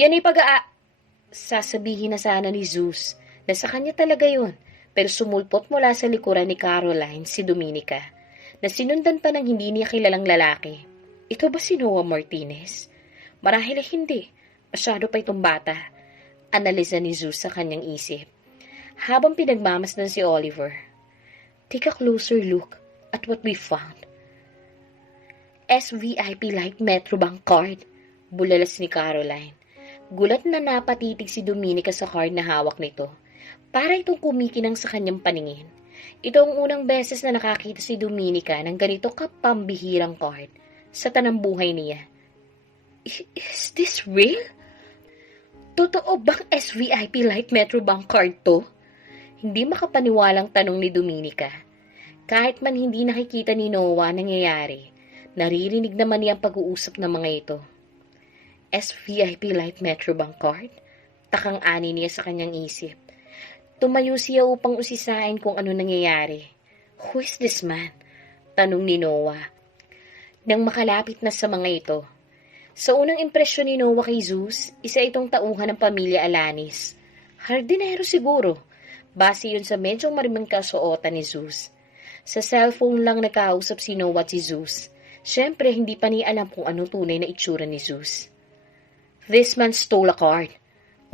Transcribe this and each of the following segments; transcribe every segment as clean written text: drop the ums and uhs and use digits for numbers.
Yan ay Sasabihin na sana ni Zeus na sa kanya talaga yun, pero sumulpot mula sa likuran ni Caroline si Dominica, na sinundan pa ng hindi niya kilalang lalaki. Ito ba si Noah Martinez? Marahil ay hindi. Masyado pa itong bata. Analisa ni Zeus sa kanyang isip, habang pinagmamasdan si Oliver. Take a closer look at what we found. SVIP Light Metrobank card, bulalas ni Caroline. Gulat na napatitig si Dominica sa card na hawak nito, para itong kumikinang sa kanyang paningin. Ito ang unang beses na nakakita si Dominica ng ganito kapambihirang card sa tanang buhay niya. Is this real? Totoo bang SVIP Light Metrobank card to? Hindi makapaniwalang tanong ni Dominica. Kahit man hindi nakikita ni Noah nangyayari, naririnig naman niya ang pag-uusap ng mga ito. SVIP Light Metrobank card? Takang-ani niya sa kanyang isip. Tumayo siya upang usisain kung ano nangyayari. Who is this man? Tanong ni Noah. Nang makalapit na sa mga ito. Sa unang impresyon ni Noah kay Zeus, isa itong tauhan ng pamilya Alanis. Hardinero siguro. Base yun sa medyo marimang kasuotan ni Zeus. Sa cellphone lang nakausap si Noah at si Zeus. Siyempre, hindi pa niya alam kung anong tunay na itsura ni Zeus. This man stole a card.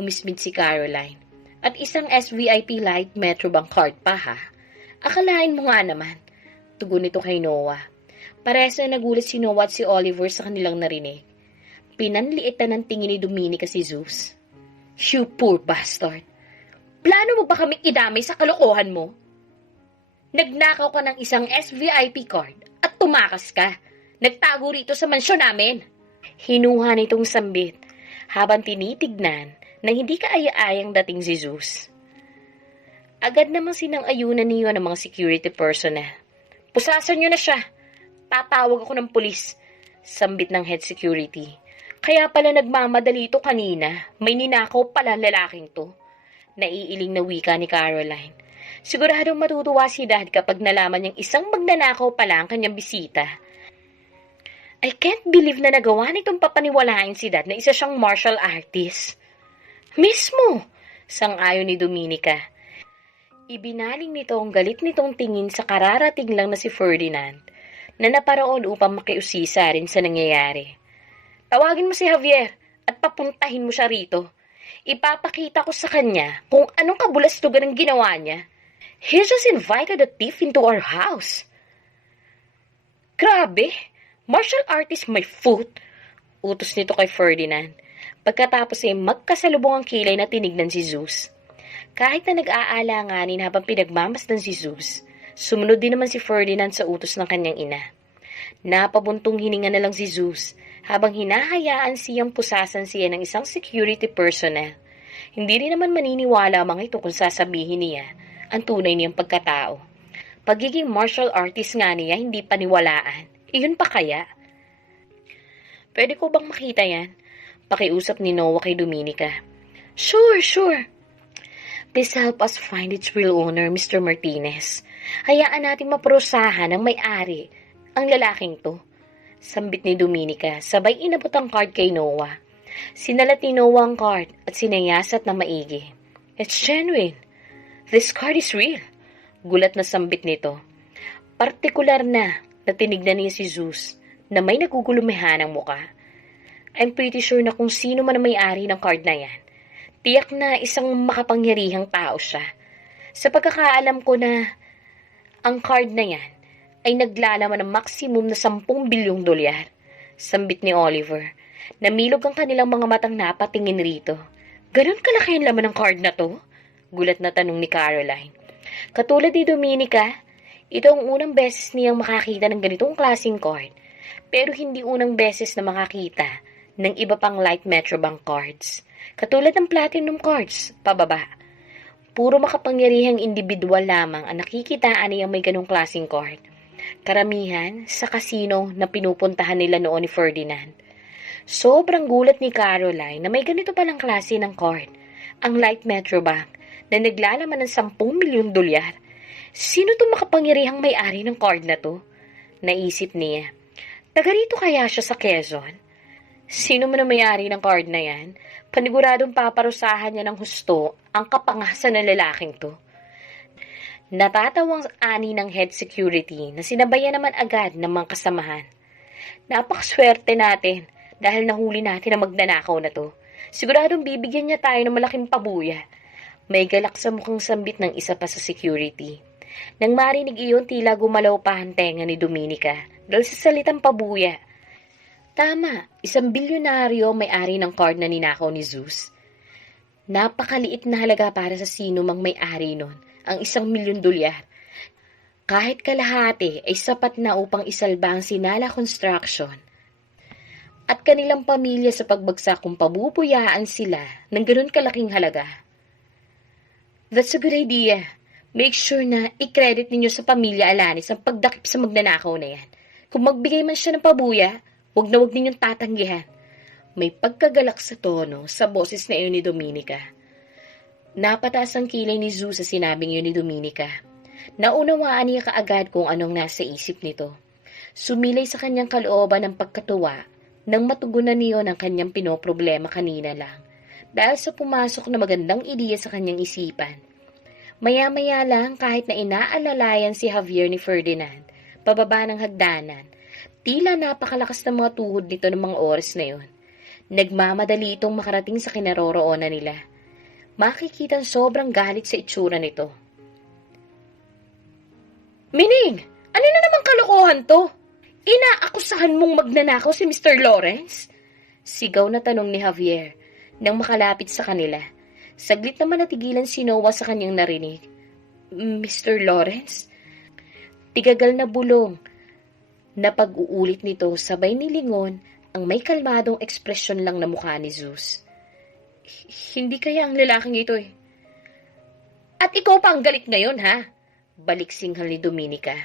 Umismid si Caroline. At isang SVIP Light Metrobank card pa ha. Akalain mo nga naman. Tugon nito kay Noah. Parehas na nagulat si Noah at si Oliver sa kanilang narinig. Pinanliitan ng tingin ni Dominica si Zeus. You poor bastard. Plano mo ba kaming idamay sa kalokohan mo? Nagnakaw ka ng isang SVIP card at tumakas ka. Nagtago rito sa mansyon namin. Hinuha nitong sambit habang tinitignan na hindi kaaya-ayang dating si Zeus. Agad namang sinang-ayunan niyo ng mga security personnel. Pusasan niyo na siya. Tatawag ako ng pulis. Sambit ng head security. Kaya pala nagmamadali ito kanina. May ninakaw pala lalaking to. Naiiling na wika ni Caroline. Siguradong matutuwa si Dad kapag nalaman niyang isang magnanakaw pala ang kanyang bisita. I can't believe na nagawa nitong papaniwalain si Dad na isa siyang martial artist. Mismo, sang-ayon ni Dominica. Ibinaling nito ang galit nitong tingin sa kararating lang na si Ferdinand na naparoon upang makiusisa rin sa nangyayari. Tawagin mo si Javier at papuntahin mo siya rito. Ipapakita ko sa kanya kung anong kabulastugan ang ginawa niya. He just invited a thief into our house. Grabe! Martial artist my foot! Utos nito kay Ferdinand. Pagkatapos ay magkasalubong ang kilay na tinignan si Zeus. Kahit na nag-aalanganin habang pinagmamasdan si Zeus, sumunod din naman si Ferdinand sa utos ng kanyang ina. Napabuntong hininga na lang si Zeus habang hinahayaan siyang pusasan siya ng isang security personnel. Hindi rin naman maniniwala ang mga ito kung sasabihin niya ang tunay niyang pagkatao. Pagiging martial artist nga niya hindi paniwalaan. Iyon pa kaya? Pwede ko bang makita yan? Pakiusap ni Noah kay Dominica. Sure. Please help us find its real owner, Mr. Martinez. Hayaan natin maprosahan ng may-ari ang lalaking to. Sambit ni Dominica, sabay inabot ang card kay Noah. Sinalat ni Noah ang card at sinayasat na maigi. It's genuine. This card is real. Gulat na sambit nito. Partikular na tinignan niya si Zeus na may nagugulumihan ang muka. I'm pretty sure na kung sino man ang may-ari ng card na yan, tiyak na isang makapangyarihang tao siya. Sa pagkakaalam ko na ang card na yan ay naglalaman ng maximum na 10 bilyong dolyar. Sambit ni Oliver. Namilog ang kanilang mga matang napatingin rito. Ganon kalaki ang laman ng card na to? Gulat na tanong ni Caroline. Katulad ni Dominica, ito ang unang beses niyang makakita ng ganitong klaseng card. Pero hindi unang beses na makakita ng iba pang Light Metrobank cards. Katulad ng Platinum cards, pababa. Puro makapangyarihang individual lamang ang nakikitaan niyang may ganong klaseng card. Karamihan sa casino na pinupuntahan nila noon ni Ferdinand. Sobrang gulat ni Caroline na may ganito palang klase ng card, ang Light Metrobank, na naglalaman ng 10 milyong dolyar. Sino itong makapangyarihang may-ari ng card na to? Naisip niya. Taga rito kaya siya sa Quezon? Sino man ang may-ari ng card na yan, paniguradong paparusahan niya ng husto ang kapangasan ng lalaking to. Natatawang ani ng head security na sinabayan naman agad ng mga kasamahan. Napakaswerte natin dahil nahuli natin ang magnanakaw na to. Siguradong bibigyan niya tayo ng malaking pabuya. May galak sa mukhang sambit ng isa pa sa security. Nang marinig iyon, tila gumalaw pa ang tenga ni Dominica dahil sa salitang pabuya. Tama, isang bilyonaryo may-ari ng card na ninakaw ni Zeus. Napakaliit na halaga para sa sino mang may-ari nun, ang $1,000,000. Kahit kalahati ay sapat na upang isalba ang Sinala Construction at kanilang pamilya sa pagbagsak kung pabubuyaan sila ng ganun kalaking halaga. That's a good idea. Make sure na i-credit ninyo sa pamilya Alanis ang pagdakip sa magnanakaw na yan. Kung magbigay man siya ng pabuya, huwag na huwag ninyong tatanggihan. May pagkagalak sa tono sa boses na iyon ni Dominica. Napataas ang kilay ni Zeus sa sinabing iyon ni Dominica. Naunawaan niya kaagad kung anong nasa isip nito. Sumilay sa kanyang kalooban ng pagkatuwa nang matugunan niyon ang kanyang pinoproblema kanina lang dahil sa pumasok na magandang ideya sa kanyang isipan. Maya-maya lang kahit na inaalalayan si Javier ni Ferdinand, pababa ng hagdanan, tila napakalakas ng mga tuhod nito ng mga oras na yon. Nagmamadali itong makarating sa kinaroroonan nila. Makikitang sobrang galit sa itsura nito. Mining! Ano na naman kalokohan to? Inaakusahan mong magnanakaw si Mr. Lawrence? Sigaw na tanong ni Javier nang makalapit sa kanila. Saglit naman natigilan si Noah sa kanyang narinig. Mr. Lawrence? Tigagal na bulong na pag-uulit nito sabay nilingon ang may kalmadong ekspresyon lang na mukha ni Zeus. Hindi kaya ang lalaking ito eh. At ikaw pa ang galit ngayon ha? Balik singhal ni Dominica.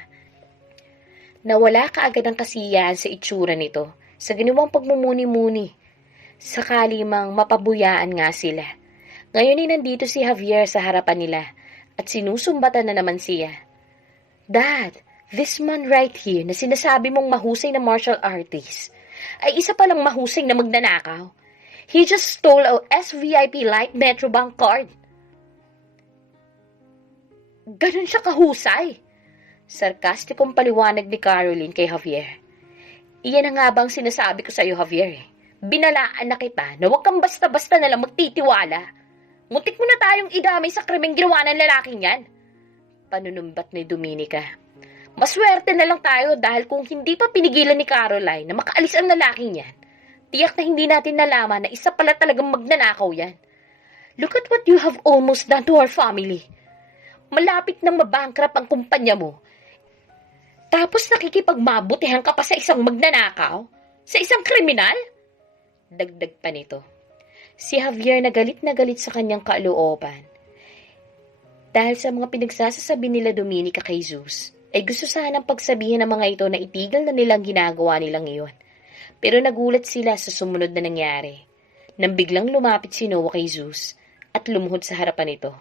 Nawala kaagad ang kasiyahan sa itsura nito sa ginawang pagmumuni-muni. Sakali mang mapabuyaan nga sila. Ngayon ay nandito si Javier sa harapan nila at sinusumbatan na naman siya. Dad, this man right here na sinasabi mong mahusay na martial artist ay isa palang mahusay na magnanakaw. He just stole a SVIP Light Metrobank card. Ganun siya kahusay. Sarkastikong paliwanag ni Caroline kay Javier. Iyan na nga bang sinasabi ko sa iyo, Javier? Binalaan na kita na huwag kang basta-basta na lang magtitiwala. Muntik mo na tayong idamay sa krimeng ginawa ng lalaking yan. Panunumbat ni Dominica. Maswerte na lang tayo dahil kung hindi pa pinigilan ni Caroline na makaalis ang lalaking yan, tiyak na hindi natin nalaman na isa pala talagang magnanakaw yan. Look at what you have almost done to our family. Malapit nang mabankrupt ang kumpanya mo. Tapos nakikipagmabutihan ka pa sa isang magnanakaw? Sa isang kriminal? Dagdag pa nito. Si Javier na galit sa kanyang kalooban. Dahil sa mga pinagsasasabi nila Dominica kay Zeus, ay gusto sanang pagsabihin ng mga ito na itigil na nilang ginagawa nilang iyon. Pero nagulat sila sa sumunod na nangyari. Nang biglang lumapit si Noah kay Zeus at lumuhod sa harapan nito.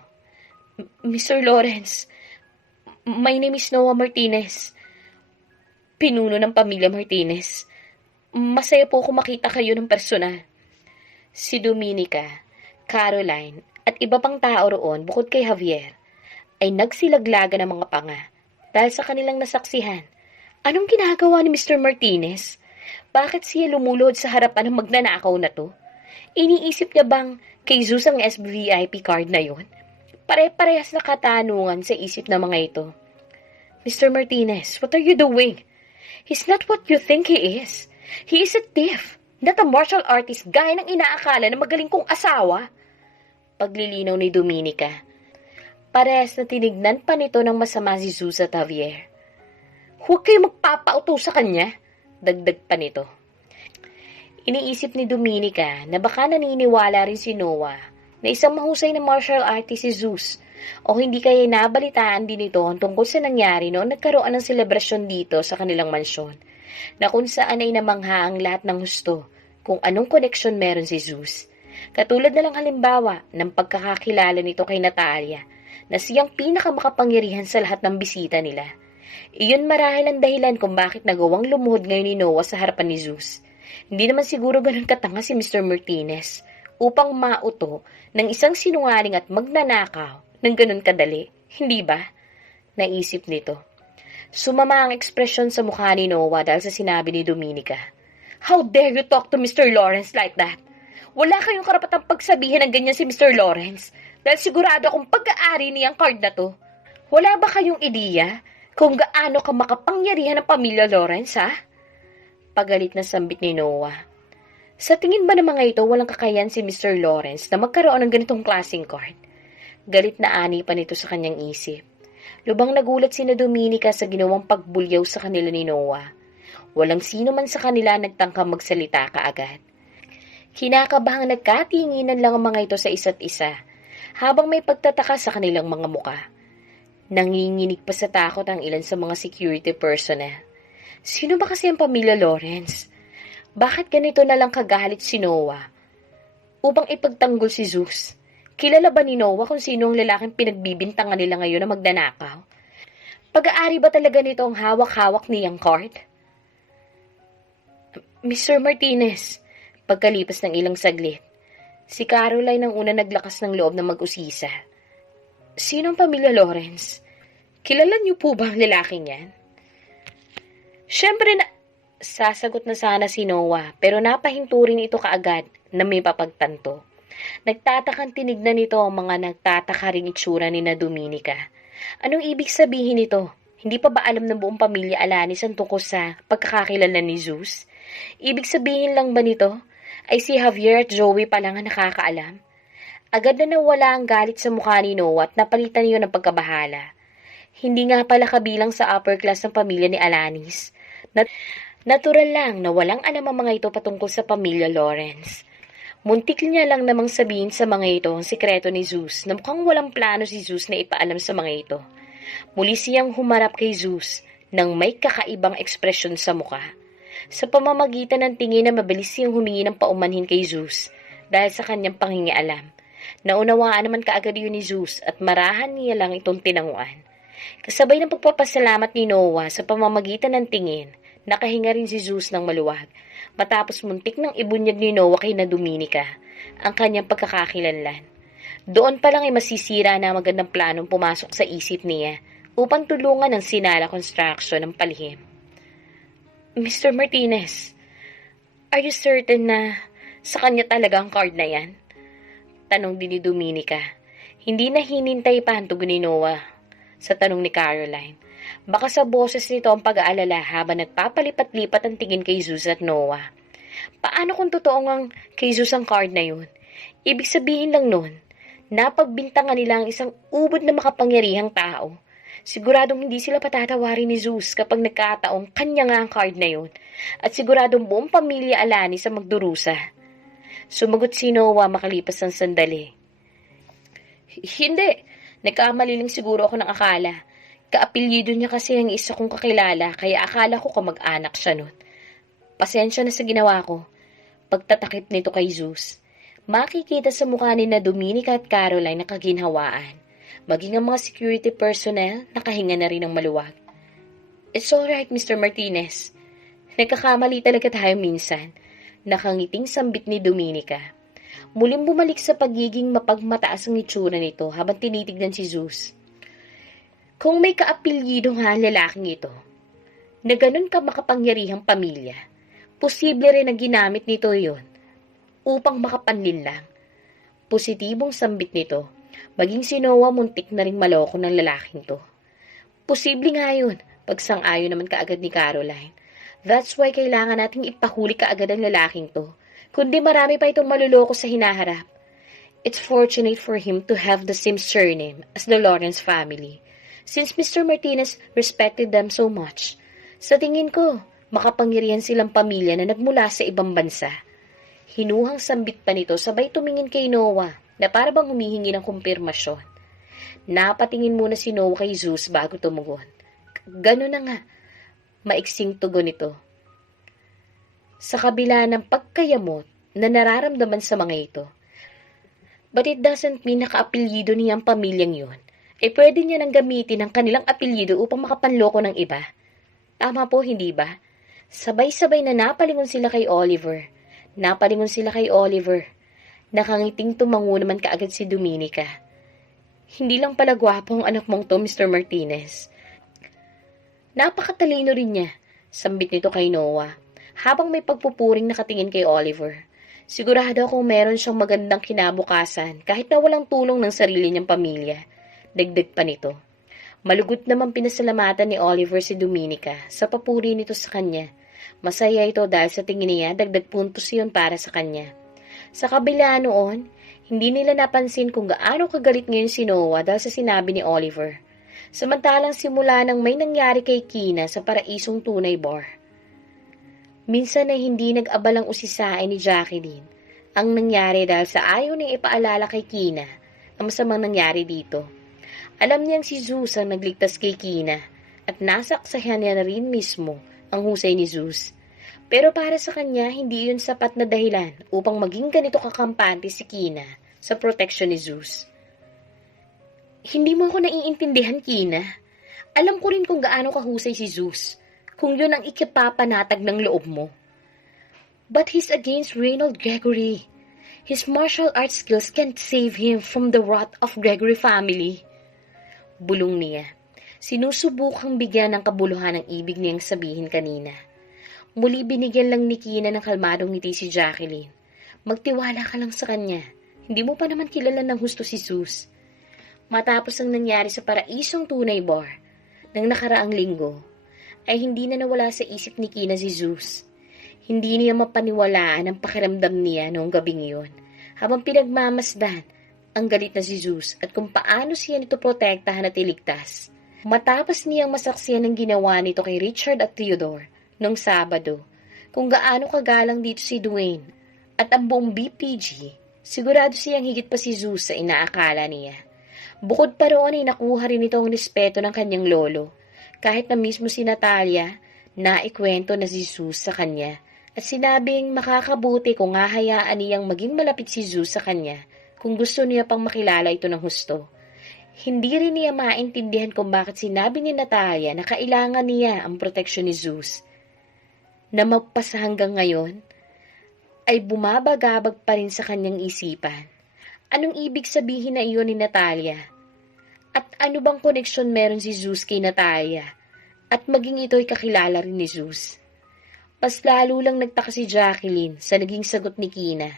Mr. Lawrence, my name is Noah Martinez. Pinuno ng pamilya Martinez. Masaya po ako makita kayo ng personal. Si Dominica, Caroline, at iba pang tao roon bukod kay Javier ay nagsilaglagan ng mga panga dahil sa kanilang nasaksihan. Anong ginagawa ni Mr. Martinez? Bakit siya lumulod sa harapan ng magnanakaw na to? Iniisip niya bang kay Zeus ang SVIP card na yon? Pare-parehas na katanungan sa isip ng mga ito. Mr. Martinez, what are you doing? He's not what you think he is. He is a thief. Not a martial artist gaya ng inaakala na magaling kong asawa. Paglilinaw ni Dominica. Parehas na tinignan pa nito ng masama si Zeus at Javier. Huwag kayo magpapauto sa kanya, dagdag pa nito. Iniisip ni Dominica na baka naniniwala rin si Noah na isang mahusay na martial artist si Zeus o hindi kaya nabalitaan din ito ang tungkol sa nangyari noong nagkaroon ng selebrasyon dito sa kanilang mansyon na kung saan ay namangha ang lahat ng husto kung anong koneksyon meron si Zeus. Katulad na lang halimbawa ng pagkakakilala nito kay Natalia na siyang pinakamakapangyarihan sa lahat ng bisita nila. Iyon marahil ang dahilan kung bakit nagawang lumuhod ngayon ni Noah sa harapan ni Zeus. Hindi naman siguro ganun katanga si Mr. Martinez upang mauto ng isang sinungaling at magnanakaw ng ganun kadali. Hindi ba? Naisip nito. Sumama ang ekspresyon sa mukha ni Noah dahil sa sinabi ni Dominica. How dare you talk to Mr. Lawrence like that? Wala kayong karapatang pagsabihin ng ganyan si Mr. Lawrence dahil sigurado akong pag-aari niyang card na to. Wala ba kayong ideya kung gaano ka makapangyarihan ng pamilya Lawrence, ha? Pagalit na sambit ni Noah. Sa tingin ba ng mga ito walang kakayahan si Mr. Lawrence na magkaroon ng ganitong klaseng card? Galit na ani pa nito sa kanyang isip. Lubang nagulat sina Dominica sa ginawang pagbulyaw sa kanila ni Noah. Walang sino man sa kanila nagtangkang magsalita kaagad. Kinakabahang nagkatinginan lang ang mga ito sa isa't isa, habang may pagtataka sa kanilang mga muka. Nanginginig pa sa takot ang ilan sa mga security personnel. Sino ba kasi ang pamilya Lawrence? Bakit ganito na lang kagalit si Noah upang ipagtanggol si Zeus? Kilala ba ni Noah kung sino ang lalaking pinagbibintangan nila ngayon na magnanakaw? Pag-aari ba talaga nito ang hawak-hawak niyang card? Mr. Martinez, pagkalipas ng ilang saglit, si Caroline ang una naglakas ng loob na mag-usisa. Sino ang pamilya Lawrence? Kilala niyo po ba ang lalaking yan? Siyempre na... Sasagot na sana si Noah pero napahinto rin ito kaagad na may papagtanto. Nagtatakang tinignan nito ang mga nagtataka ring itsura ni na Dominica. Anong ibig sabihin nito? Hindi pa ba alam ng buong pamilya Alanis ang tungkol sa pagkakakilala ni Zeus? Ibig sabihin lang ba nito ay si Javier at Joey pa lang ang nakakaalam? Agad na nawala ang galit sa mukha ni Noah at napalitan niyo ng pagkabahala. Hindi nga pala kabilang sa upper class ng pamilya ni Alanis. Natural lang na walang alam ang mga ito patungkol sa pamilya Lawrence. Muntik niya lang namang sabihin sa mga ito ang sikreto ni Zeus na mukhang walang plano si Zeus na ipaalam sa mga ito. Muli siyang humarap kay Zeus nang may kakaibang ekspresyon sa mukha. Sa pamamagitan ng tingin na mabilis siyang humingi ng paumanhin kay Zeus dahil sa kanyang pangingialam. Naunawaan naman kaagad yun ni Zeus at marahan niya lang itong tinanguan. Kasabay ng pagpapasalamat ni Noah sa pamamagitan ng tingin, nakahinga rin si Zeus ng maluwag matapos muntik ng ibunyag ni Noah kay na Dominica ang kanyang pagkakakilanlan. Doon pa lang ay masisira na magandang planong pumasok sa isip niya upang tulungan ng Sinala Construction ng palihim. Mr. Martinez, are you certain na sa kanya talaga ang card na yan? Tanong din ni Dominica. Hindi na hinintay pa ang tugon ni Noah sa tanong ni Caroline. Baka sa boses nito ang pag-aalala habang nagpapalipat-lipat ang tingin kay Zeus at Noah. Paano kung totoong ang kay Zeus ang card na yun? Ibig sabihin lang nun, napagbintangan nila ang isang ubod na makapangyarihang tao. Siguradong hindi sila patatawarin ni Zeus kapag nagkataong kanya nga ang card na yun. At siguradong buong pamilya Alanis ang magdurusa. Sumagot si Noah makalipas ng sandali. Hindi, nagkamali lang siguro ako ng akala. Kaapelyido niya kasi ang isa kong kakilala, kaya akala ko kamag-anak siya nun. Pasensya na sa ginawa ko. Pagtatakip nito kay Zeus, makikita sa mukha ni na Dominica at Caroline na kaginhawaan. Maging ang mga security personnel, nakahinga na rin ng maluwag. It's alright, Mr. Martinez. Nagkakamali talaga tayo minsan. Nakangiting sambit ni Dominica. Muling bumalik sa pagiging mapagmataas ang itsura nito habang tinitignan si Zeus. Kung may kaapelyido nga ang lalaking ito, na ganun ka makapangyarihang pamilya, posible rin na ginamit nito yon upang makapanlin lang. Positibong sambit nito, maging si Noah muntik na ring maloko ng lalaking to. Posible nga yun, pagsang-ayon naman kaagad ni Caroline. That's why kailangan nating ipahuli kaagad ang lalaking to, kundi marami pa itong maluloko sa hinaharap. It's fortunate for him to have the same surname as the Lawrence family, since Mr. Martinez respected them so much. Sa tingin ko, makapangyarihan silang pamilya na nagmula sa ibang bansa. Hinuhang sambit pa nito sabay tumingin kay Noah na para bang humihingi ng kumpirmasyon. Napatingin muna si Noah kay Zeus bago tumugon. Gano'n na nga, maiksing tugon nito. Sa kabila ng pagkayamot na nararamdaman sa mga ito. But it doesn't mean nakaapelyido niyang pamilyang yun. Pwede niya nang gamitin ang kanilang apelyido upang makapanloko ng iba. Tama po, hindi ba? Sabay-sabay na napalingon sila kay Oliver. Nakangiting tumango naman kaagad si Dominica. Hindi lang pala gwapo ang anak mong to, Mr. Martinez. Napakatalino rin niya, sambit nito kay Noah, habang may pagpupuring nakatingin kay Oliver. Sigurado akong meron siyang magandang kinabukasan kahit na walang tulong ng sarili niyang pamilya. Dagdag pa nito. Malugot naman pinasalamatan ni Oliver si Dominica sa papuri nito sa kanya. Masaya ito dahil sa tingin niya dagdag puntos yun para sa kanya. Sa kabila noon, hindi nila napansin kung gaano kagalit ngayon si Noah dahil sa sinabi ni Oliver. Samantalang simula nang may nangyari kay Kina sa Paraisong Tunay Bar. Minsan ay hindi nag-abalang usisain ni Jacqueline ang nangyari dahil sa ayaw niyang ipaalala kay Kina ang masamang nangyari dito. Alam niyang si Zeus ang nagligtas kay Kina at nasaksayan niya na rin mismo ang husay ni Zeus. Pero para sa kanya, hindi yun sapat na dahilan upang maging ganito kakampante si Kina sa proteksyon ni Zeus. Hindi mo ako naiintindihan, Kina. Alam ko rin kung gaano kahusay si Zeus, kung yun ang ikipapanatag ng loob mo. But he's against Reynold Gregory. His martial arts skills can't save him from the wrath of Gregory family. Bulong niya. Sinusubukang bigyan ng kabuluhan ang ibig niyang sabihin kanina. Muli binigyan lang ni Kina ng kalmadong ngiti si Jacqueline. Magtiwala ka lang sa kanya. Hindi mo pa naman kilala ng husto si Zeus. Matapos ang nangyari sa Paraisong Tunay Bar ng nakaraang linggo, ay hindi na nawala sa isip ni Kina si Zeus. Hindi niya mapaniwalaan ang pakiramdam niya noong gabing iyon, habang pinagmamasdan ang galit na si Zeus at kung paano siya nito protektahan at iligtas. Matapos niyang masaksiyan ang ginawa nito kay Richard at Theodore noong Sabado, kung gaano kagalang dito si Dwayne at ang buong BPG, sigurado siyang higit pa si Zeus sa inaakala niya. Bukod pa roon ay nakuha rin ito ang respeto ng kanyang lolo, kahit na mismo si Natalia naikwento na si Zeus sa kanya at sinabing makakabuti kung hahayaan niyang maging malapit si Zeus sa kanya kung gusto niya pang makilala ito ng husto. Hindi rin niya maintindihan kung bakit sinabi ni Natalia na kailangan niya ang proteksyon ni Zeus. Na magpasa hanggang ngayon, ay bumabagabag pa rin sa kanyang isipan. Anong ibig sabihin na iyon ni Natalia? At ano bang koneksyon meron si Zeus kay Natalia? At maging ito'y kakilala rin ni Zeus. Mas lalo lang nagtaka si Jacqueline sa naging sagot ni Kina.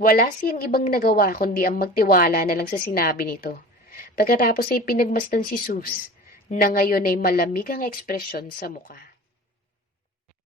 Wala siyang ibang nagawa kundi ang magtiwala na lang sa sinabi nito. Pagkatapos ay pinagmasdan si Zeus na ngayon ay malamig ang ekspresyon sa mukha.